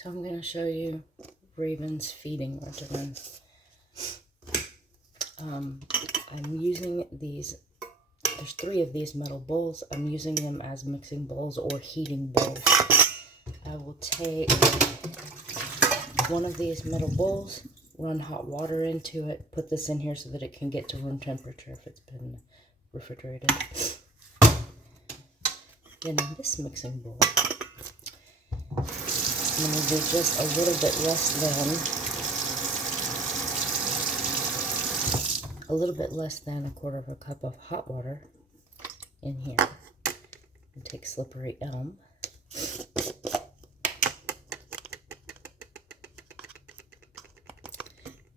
So I'm going to show you Raven's feeding regimen. I'm using these, there's 3 of these metal bowls. I'm using them as mixing bowls or heating bowls. I will take one of these metal bowls, run hot water into it, put this in here so that it can get to room temperature if it's been refrigerated. Then in this mixing bowl, I'm going to do just a little bit less than a quarter of a cup of hot water in here. And take Slippery Elm.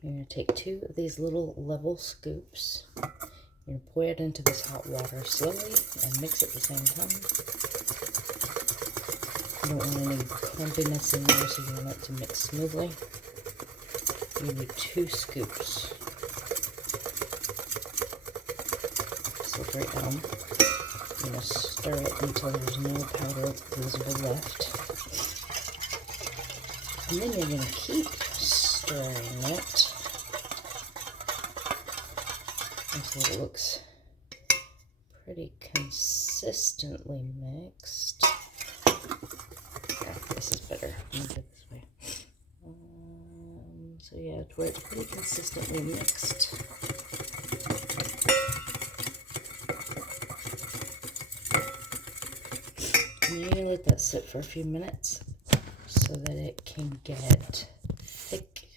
You're going to take 2 of these little level scoops. You're going to pour it into this hot water slowly and mix at the same time. You don't want any clumpiness in there, so you want it to mix smoothly. You need 2 scoops. Slippery Elm. You're going to stir it until there's no powder visible left. And then you're going to keep stirring it until it looks pretty consistently mixed. Yeah, this is better. I'm going to do it this way. So yeah, to where it's pretty consistently mixed. And you're going to let that sit for a few minutes so that it can get thick,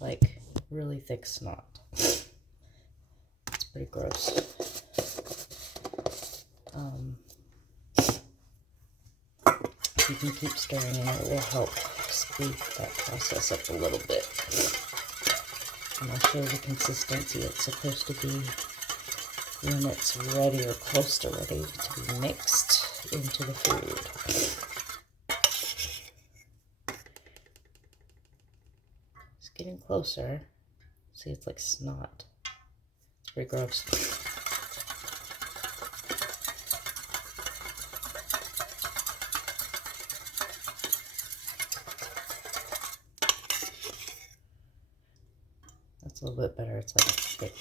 like really thick snot. It's pretty gross. You can keep stirring and it will help speed that process up a little bit. And I'll show you the consistency it's supposed to be when it's ready or close to ready to be mixed into the food. It's getting closer. See, it's like snot. It's pretty gross. That's a little bit better. It's like a thick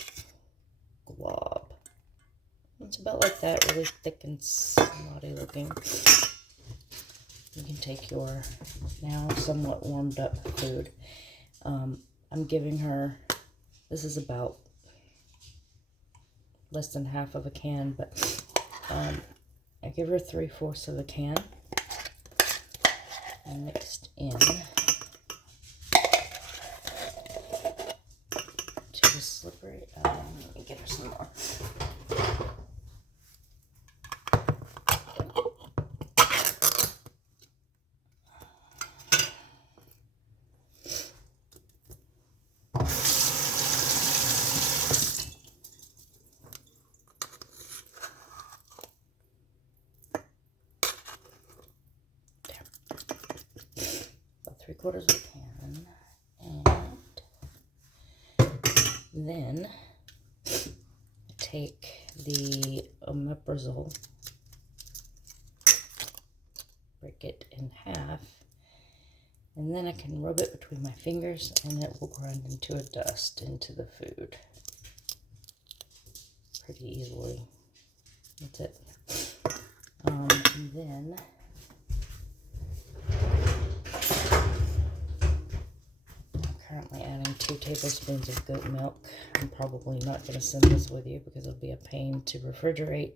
glob. It's about like that, really thick and snotty looking. You can take your now somewhat warmed up food. I'm giving her, this is about less than half of a can, but I give her 3/4 of a can and mixed in to the Slippery Elm. Let me get her some more. About 3/4 of a can, and then I take the omeprazole, break it in half, and then I can rub it between my fingers and it will grind into a dust into the food pretty easily. That's it. And then I'm currently adding 2 tablespoons of goat milk. I'm probably not going to send this with you because it'll be a pain to refrigerate.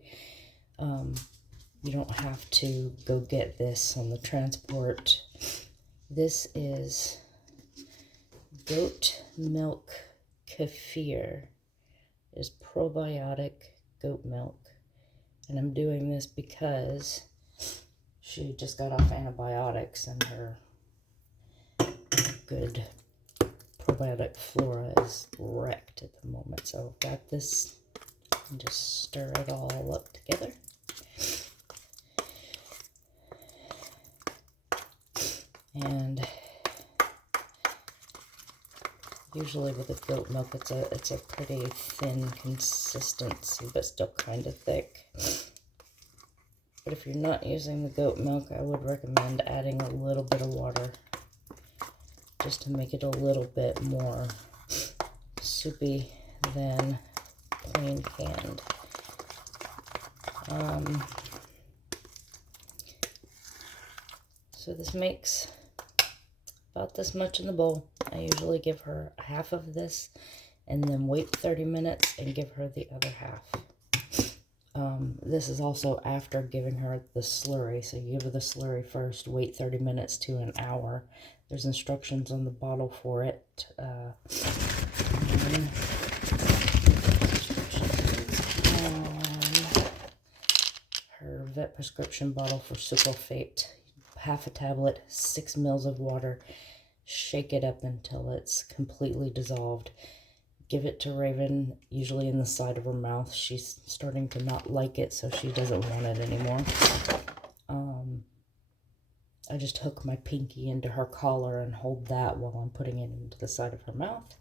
You don't have to go get this on the transport. This is goat milk kefir. It is probiotic goat milk. And I'm doing this because she just got off antibiotics and her good probiotic flora is wrecked at the moment. So I've got this and just stir it all up together. And usually with the goat milk, it's a pretty thin consistency, but still kind of thick. But if you're not using the goat milk, I would recommend adding a little bit of water just to make it a little bit more soupy than plain canned. So this makes about this much in the bowl. I usually give her half of this and then wait 30 minutes and give her the other half. This is also after giving her the slurry. So you give her the slurry first, wait 30 minutes to an hour. There's instructions on the bottle for it. Her vet prescription bottle for Sucralfate. Half a tablet, 6 mils of water. Shake it up until it's completely dissolved. Give it to Raven, usually in the side of her mouth. She's starting to not like it, so she doesn't want it anymore. I just hook my pinky into her collar and hold that while I'm putting it into the side of her mouth.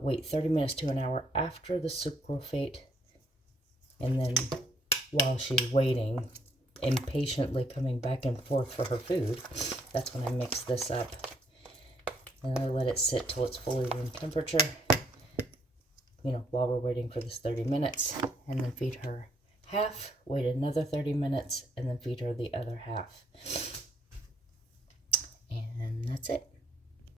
Wait 30 minutes to an hour after the Sucralfate, and then while she's waiting, impatiently coming back and forth for her food, that's when I mix this up. And I let it sit till it's fully room temperature, you know, while we're waiting for this 30 minutes, and then feed her half, wait another 30 minutes, and then feed her the other half. And that's it.